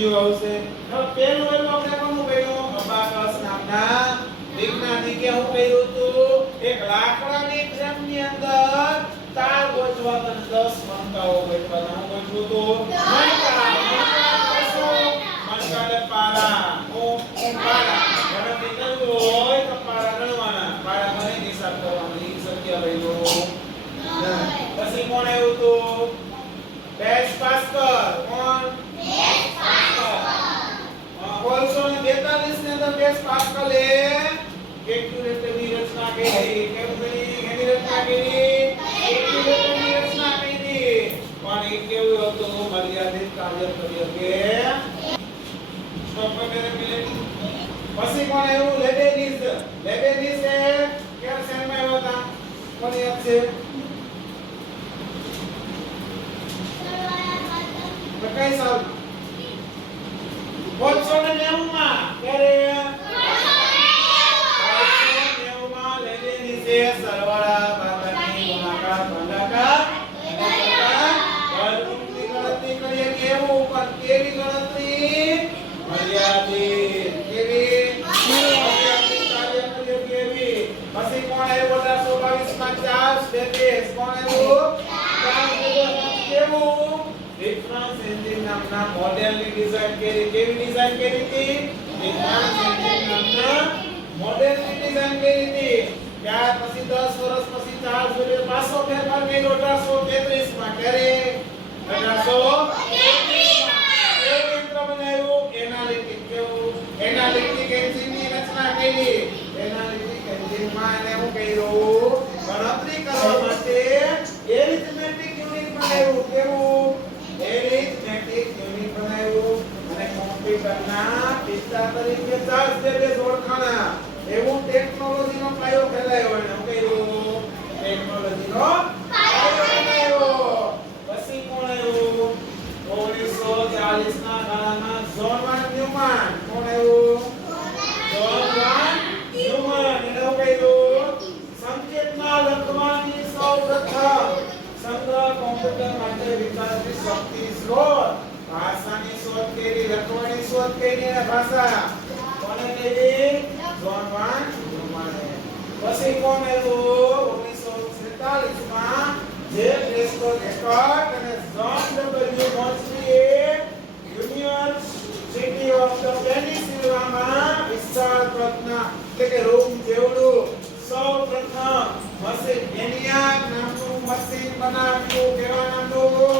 બીજું આવશે હવે પેલું એનું આપણે કોનું કર્યું અબાકસ નામના વૈજ્ઞાનિકે શું કર્યું હતું એક લાકડાની ફ્રેમની અંદર તાર ગોઠવાના 10 મણકાઓ ગોઠવાના ગોઠવું હતું મણકાને પારા પારા ગણતરી કરવું હોય તો પારા ગણવાના પારા ગણીને હિસાબ કરવાનો ઈ શક્ય રહ્યું પછી કોણ આવ્યું હતું બેસ પાસ્કલ કોણ બેસ પાસ્કલ 1842 ની અંદર બેસ પાસ્કલે કેલ્ક્યુલેટરની રચના કરી કેલ્ક્યુલેટરની રચના કરી કેલ્ક્યુલેટરની રચના કરી પણ એ કેવું હતું મર્યાદિત કાર્ય કર્યું કે સ્ટોપ કરે પછી કોણ આવ્યું લેબેનિઝ લેબેનિઝ એ કેમ સેલમાં આવ્યો હતા કોણ યાદ છે કઈ સાલ 1890 માં ક્યારે 1890 માં લેબેનિઝે સરવાળા બાદબાકી ગુણાકાર ભાગાકાર વર્ગમૂળની ગણતરી કરી કેવું પણ કેવી ગણતરી મર્યાદિત કેવી મર્યાદિત કાર્ય કરી કેવી પછી કોણ આવ્યો 1822 માં ચાર્લ્સ બેબેજ કોણ આવ્યો કેવું ડિફરન્સ એન્જિન નામના મોડેલની ડિઝાઇન કરી કેવી ડિઝાઇન કરી હતી ડિફરન્સ એન્જિન નામના મોડેલની ડિઝાઇન કરી હતી ત્યાર પછી 10 વર્ષ પછી ચાર્લ્સ બેબેજ પાછો ફેરફાર કર્યો 1833 માં ક્યારે 1833 માં બનાવ્યું એનાલિટિક કેવું એનાલિટિક એન્જિનની રચના કરી એનાલિટિક એન્જિનમાં એને શું કર્યું ગણતરી કરવા માટે એરિથમેટિક યુનિટ બનાવ્યું કેવું એરિથમેટિક યુનિટ બનાવ્યું અને કોમ્પ્યુટરના પિતા તરીકે ચાર્લ્સ બેબેજ ઓળખાણા એવું ટેકનોલોજીનો પાયો ફેલાયો એને શું કર્યું ટેકનોલોજીનો પાયો ફેલાયો પછી કોણ આવ્યું 1940 ના ગાળામાં જ્હોન વાન ન્યુમન કોણ આવ્યું જ્હોન વાન ન્યુમન એને કહ્યું સંકેતમાં લખવાની સૌપ્રથમ સંગ્રહ કોમ્પ્યુટર માટે વિકાસની શક્તિ સ્ત્રોત ભાષાની શોધ કરી લખવાની શોધ કરી અને ભાષા કોણે કરી જ્હોન વાન ન્યુમન પછી કોણ આવ્યું 1947 માં જે પ્રેસ્કોટ એકોર્ડ અને જ્હોન ડબલ્યુ મોન્સલીએ યુનિવર્સિટી ઓફ ધ પેનિન્સ્યુલામાં વિશાળ કદના એટલે કે રૂમ જેવડું સૌપ્રથમ મશીન ENIAC નામનું મશીન બનાવ્યું કેવા નામનું